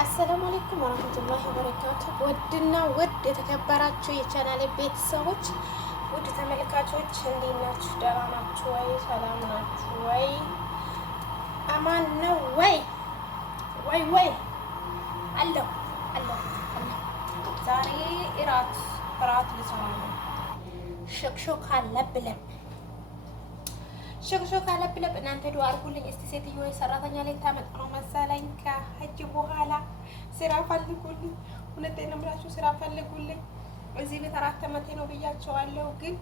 አሰላሙ አለይኩም ወራህመቱላሂ ወበረካቱ። ውድና ውድ የተከበራችሁ የቻናሌ ቤተሰቦች፣ ውድ ተመልካቾች እንዴት ናችሁ? ደህና ናችሁ ወይ? ሰላም ናችሁ ወይ? አማን ነው ወይ? ወይ አለው። ዛሬ እራት ልሰራ ነው። ሾክሾካ ለብለብ እናንተ ዱአ አድርጉልኝ። እስቲ ሴትዮ ሰራተኛ ላይ ታመጣ ነው መሰለኝ። ከሀጅ በኋላ ስራ ፈልጉልኝ። እውነቴን ነው የምላችሁ፣ ስራ ፈልጉልኝ። እዚህ ቤት 4 ዓመቴ ነው ብያቸዋለሁ። ግን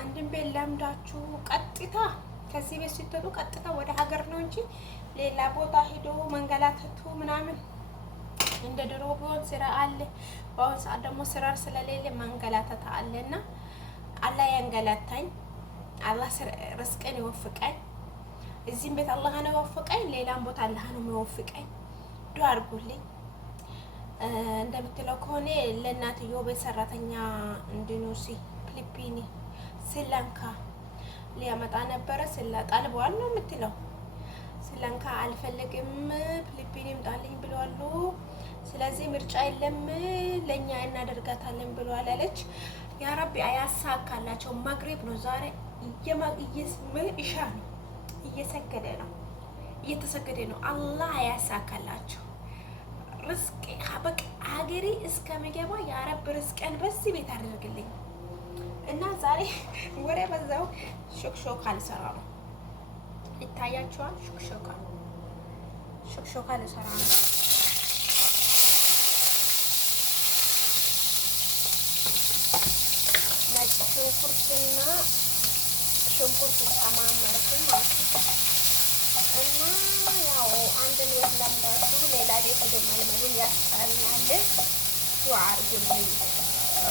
አንድም ቤት ለምዳችሁ ቀጥታ ከዚህ ቤት ስትወጡ ቀጥታ ወደ ሀገር ነው እንጂ ሌላ ቦታ ሄዶ መንገላተቱ ምናምን እንደ ድሮ ቢሆን ስራ አለ። በአሁን ሰዓት ደግሞ ስራ ስለሌለ መንገላተት አለና አላህ ያንገላታኝ። አላህ ርስቅን ይወፍቀኝ። እዚህም ቤት አላህ ነው ይወፍቀኝ፣ ሌላም ቦታ አላህ ነው የሚወፍቀኝ። ዱአ አድርጉልኝ። እንደምትለው ከሆነ ለእናትዮ ቤት ሰራተኛ እንድኖሲ ፊሊፒኒ ስሪላንካ ሊያመጣ ነበረ። ጠልበዋል ነው የምትለው። ስሪላንካ አልፈልግም ፊሊፒኒ ይምጣልኝ ብለዋል። ስለዚህ ምርጫ የለም ለኛ እናደርጋታለን ብለዋል አለች። ያ ረቢ አያሳካላቸው። መግሪብ ነው ዛሬ፣ ኢሻ ነው፣ እየተሰገደ ነው። አላህ አያሳካላቸው። ርስቅ በቃ ሀገሬ እስከምገባ ያ ረብ ርስቅን በዚህ ቤት አድርግልኝ እና ዛሬ ወሬ በዛው ሾክሾካ ልሰራ ነው። ይታያቸዋል። ሾክሾካ ልሰራ ነው። ነጭ ሽንኩርትና ሽንኩርት ጨማመርኩኝ ማለት ነው። እና ያው አንድ ቤት ለምዳችሁ ሌላ ቤት መልመዱን ያስጠላል። ዱአ አድርጉልኝ።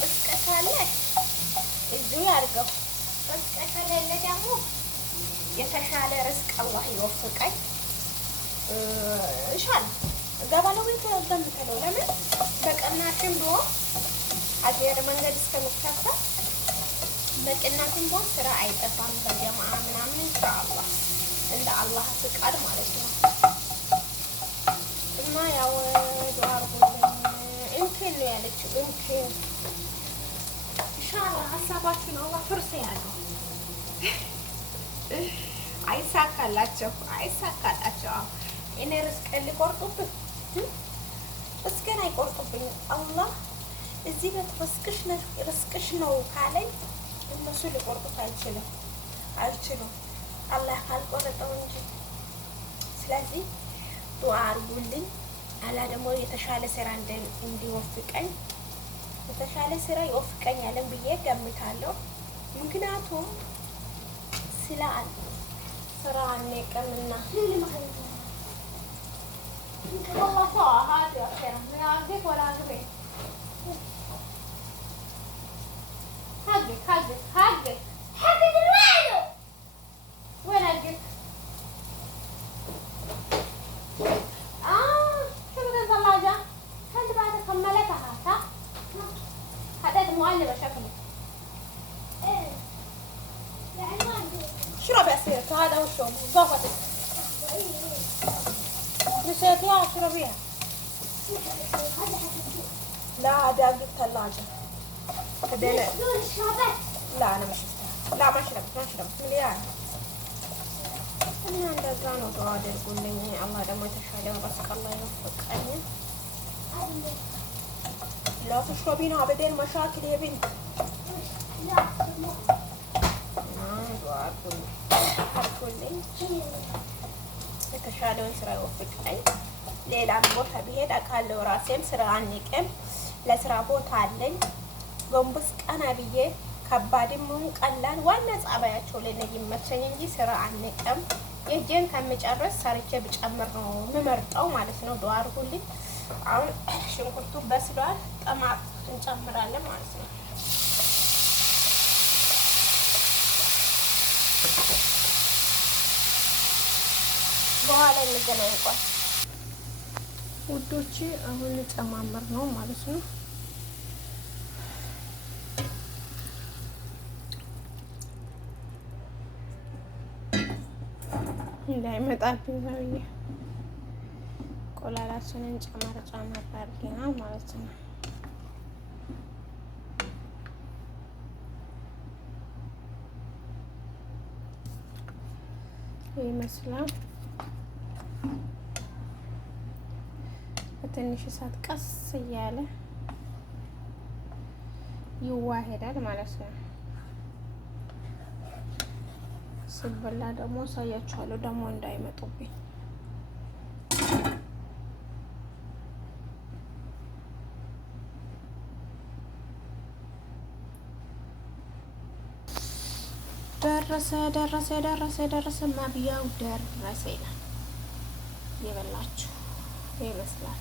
ርስቅ ካለ እዚሁ ያድርገው። ርስቅ ከሌለ ደግሞ የተሻለ ርስቅ አላህ ይወፍቀኝ። ኢንሻአላህ ገባለው ቤት እንደምትለው ለምን በቀናሽም ቢሆን አገር መንገድ እስከምትከፍታ በቅናትም ቢሆን ስራ አይጠፋም። በጀማዓ ምናምን ኢንሻአላህ እንደ አላህ ፍቃድ ማለት ነው። እና ያው ዱአ አድርጉልኝ። እንትን ነው ያለችው። እንትን ኢንሻአላህ ሀሳባችሁን አላህ ፍርስ ያለው አይሳካላቸው። እኔ ርስቅን ሊቆርጡብኝ ርስቅን አይቆርጡብኝ። አላህ እዚህ ቤት ርስቅሽ ነው ካለኝ እነሱ ሊቆርጡት አይችሉም አላህ ካልቆረጠው እንጂ። ስለዚህ ዱአ አድርጉልኝ። አላህ ደግሞ የተሻለ ስራ እንዲወፍቀኝ የተሻለ ስራ ይወፍቀኛልን ብዬ ገምታለሁ። ምክንያቱም ስለ ስራ አንቀምና اشربي يا سيدتي. هذا هو الشوم ضغطت نسيتيها اشربيها. لا هذا قد الثلاجة. لا انا ما شفتها. لا ما شربت مليان. انا እንደዛ ነው። ዱአ አድርጉልኝ። አላህ ደግሞ የተሻለ ርስቅ አላህ ይወፍቀኝ። لا تشربين بعدين مشاكل يا بنت. አድርጉልኝ። የተሻለውን ስራ ይወፍቀኝ። ሌላም ቦታ ብሄድ አውቃለሁ ራሴን ስራ አንቅም። ለስራ ቦታ አለኝ። ጎንበስ ቀና ብዬ ከባድም ሆነ ቀላል ዋና ጸባያቸው ላይ ነው ይመቸኝ እንጂ ስራ አንቅም። የጄን ከምጨርስ ሰርቼ ብጨምር ነው የምመርጠው ማለት ነው። ዱአ አድርጉልኝ። አሁን ሽንኩርቱ በስሏል። ጠማቅ እንጨምራለን ማለት ነው። በኋላ እንገናኝ። ቆይ ውዶቼ አሁን ጨማምር ነው ማለት ነው። እንዳይመጣብኝ ነው እንቁላላችንን ጨመር አድርገናል ማለት ነው። ይመስላል በትንሽ እሳት ቀስ እያለ ይዋሄዳል ማለት ነው። ሲበላ ደግሞ አሳያችኋለሁ ደግሞ እንዳይመጡብኝ። ደረሰ ማብያው ደረሰ ይላል። የበላችሁ ይመስላል።